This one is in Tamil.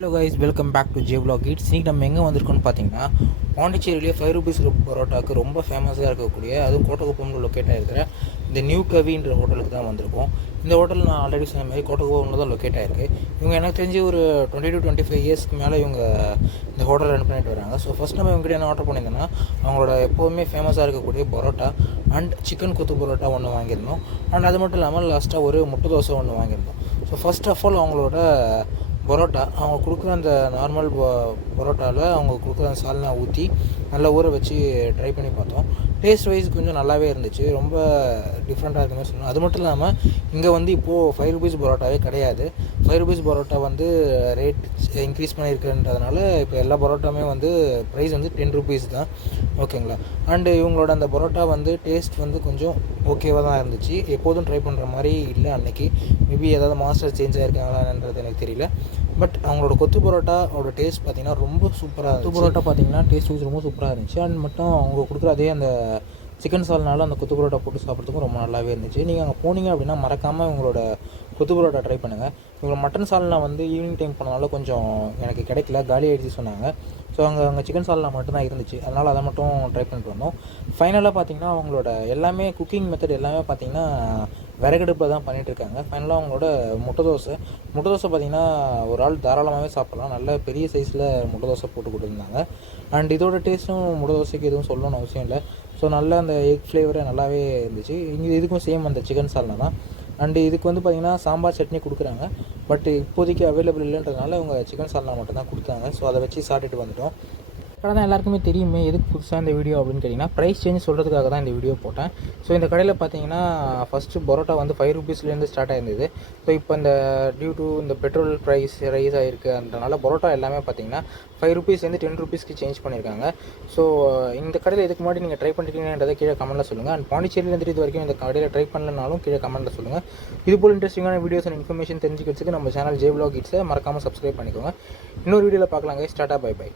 Hello guys, welcome back to J vlog eats. இன்றைக்கி நம்ம எங்கே வந்திருக்கோம்னு பார்த்தீங்கன்னா, பாண்டிச்சேரியிலே 5 rupees பரோட்டாவுக்கு ரொம்ப ஃபேமஸாக இருக்கக்கூடிய, அதுவும் கோட்டகுப்பம்ல லொக்கேட் ஆகிருக்கிற இந்த நியூ கவின்ற ஹோட்டலுக்கு தான் வந்திருக்கோம். இந்த ஹோட்டல் நான் ஆல்ரெடி சொன்ன மாதிரி கோட்டகுப்பம்ல தான் லொக்கேட் ஆகிருக்கு. இவங்க எனக்கு தெரிஞ்சு ஒரு 20 to 25 இயர்ஸ்க்கு மேலே இவங்க இந்த ஹோட்டல் ரன் பண்ணிட்டு வராங்க. ஸோ ஃபஸ்ட் நம்ம இவங்ககிட்ட என்ன ஆர்டர் பண்ணியிருந்தோம்னா, அவங்களோட எப்போவுமே ஃபேமஸாக இருக்கக்கூடிய பரோட்டா அண்ட் சிக்கன் கொத்து பரோட்டா ஒன்று வாங்கியிருந்தோம். அண்ட் அது மட்டும் இல்லாமல் லாஸ்ட்டாக ஒரு முட்டை தோசை ஒன்று வாங்கியிருந்தோம். ஸோ ஃபஸ்ட் ஆஃப் ஆல் அவங்களோட பரோட்டா, அவங்க கொடுக்குற அந்த நார்மல் பரோட்டாவில் அவங்க கொடுக்குற அந்த சால்னா ஊற்றி நல்லா ஊற வச்சு ட்ரை பண்ணி பார்த்தோம். டேஸ்ட் வைஸ் கொஞ்சம் நல்லாவே இருந்துச்சு, ரொம்ப டிஃப்ரெண்ட்டாக இருக்க மாதிரி சொல்லணும். அது மட்டும் இல்லாமல் இங்கே வந்து இப்போது 5 rupees பரோட்டாவே கிடையாது. 5 rupees பரோட்டா வந்து ரேட் இன்க்ரீஸ் பண்ணியிருக்குன்றதுனால இப்போ எல்லா பரோட்டாவுமே வந்து ப்ரைஸ் வந்து 10 rupees தான், ஓகேங்களா. அண்டு இவங்களோட அந்த பரோட்டா வந்து டேஸ்ட் வந்து கொஞ்சம் ஓகேவாக தான் இருந்துச்சு. எப்போதும் ட்ரை பண்ணுற மாதிரி இல்லை அன்றைக்கி. மேபி ஏதாவது மாஸ்டர் சேஞ்ச் ஆகிருக்காங்களான்றது எனக்கு தெரியல. பட் அவங்களோட கொத்து பரோட்டாவோட டேஸ்ட் பார்த்திங்கன்னா ரொம்ப சூப்பராக இருந்துச்சு. கொத்து பரோட்டா பார்த்திங்கன்னா டேஸ்ட் வைஸ் ரொம்ப சூப்பராக இருந்துச்சு. அண்ட் மட்டும் அவங்க கொடுக்குற அதே அந்த சிக்கன் சால்னால அந்த கொத்து பரோட்டா போட்டு சாப்பிட்றதுக்கும் ரொம்ப நல்லாவே இருந்துச்சு. நீங்கள் அங்கே போனீங்க அப்படின்னா மறக்காமல் இவங்களோட கொத்து பரோட்டா ட்ரை பண்ணுங்கள். இவங்களோட மட்டன் சால்னா வந்து ஈவினிங் டைம் போனதால கொஞ்சம் எனக்கு கிடைக்கல, காலி ஆகிடுச்சு சொன்னாங்க. ஸோ அங்கே சிக்கன் சால்னா மட்டும்தான் இருந்துச்சு, அதனால் அதை மட்டும் ட்ரை பண்ணிட்டு வந்தோம். ஃபைனலாக பார்த்திங்கன்னா அவங்களோட எல்லாமே குக்கிங் மெத்தட் எல்லாமே பார்த்திங்கன்னா விறகடுப்பில் தான் பண்ணிகிட்ருக்காங்க. ஃபைனலாக அவங்களோட முட்டை தோசை பார்த்திங்கன்னா ஒரு ஆள் தாராளமாகவே சாப்பிட்லாம். நல்ல பெரிய சைஸில் முட்டை தோசை போட்டு கொடுத்துருந்தாங்க. அண்ட் இதோட டேஸ்ட்டும் முட்டை தோசைக்கு எதுவும் சொல்லணும்னு அவசியம் இல்லை. ஸோ நல்லா அந்த எக் ஃப்ளேவரே நல்லாவே இருந்துச்சு. இங்கே இதுக்கும் சேம் அந்த சிக்கன் சால்னா தான். அண்டு இதுக்கு வந்து பார்த்திங்கன்னா சாம்பார் சட்னி கொடுக்குறாங்க. பட் இப்போதைக்கு அவைலபிள் இல்லைன்றதுனால அவங்க சிக்கன் சால்னா மட்டும் தான் கொடுத்தாங்க. ஸோ அதை வச்சு சாப்பிட்டுட்டு வந்துட்டோம். கடை தான் எல்லாருக்குமே தெரியுமே, எதுக்கு புதுசாக இந்த வீடியோ அப்படின்னு கேட்டிங்கன்னா, ப்ரைஸ் சேஞ்ச் சொல்கிறதுக்காக தான் இந்த வீடியோ போட்டேன். ஸோ இந்த கடையில் பார்த்தீங்கன்னா ஃபஸ்ட்டு பரோட்டா வந்து 5 rupeesலேருந்து ஸ்டார்ட் ஆயிருந்தது. ஸோ இப்போ இந்த டியூ டு இந்த பெட்ரோல் ப்ரைஸ் ரைஸ் ஆகிருக்குன்றனால பரோட்டா எல்லாமே பார்த்தீங்கன்னா 5 rupeesலேருந்து 10 rupeesக்கு சேஞ்ச் பண்ணியிருக்காங்க. ஸோ இந்த கடையில் இதுக்கு முன்னாடி நீங்கள் ட்ரை பண்ணிட்டீங்கன்றதை கீழே கமெண்ட்டில் சொல்லுங்கள். அண்ட் பாண்டிச்சேரியிலேருந்து இது வரைக்கும் இந்த கடையில் ட்ரை பண்ணலனாலும் கீழே கமெண்ட்டில் சொல்லுங்கள். இதுபோல் இன்ட்ரெஸ்டிங்கான வீடியோஸ் அண்ட் இன்ஃபர்மேஷன் தெரிஞ்சுக்கிறதுக்கு நம்ம சேனல் ஜே vlog eats மறக்காமல் சப்ஸ்கிரைப் பண்ணிக்கோங்க. இன்னொரு வீடியோவில் பார்க்கலாங்க. ஸ்டார்ட்டா, பை பை.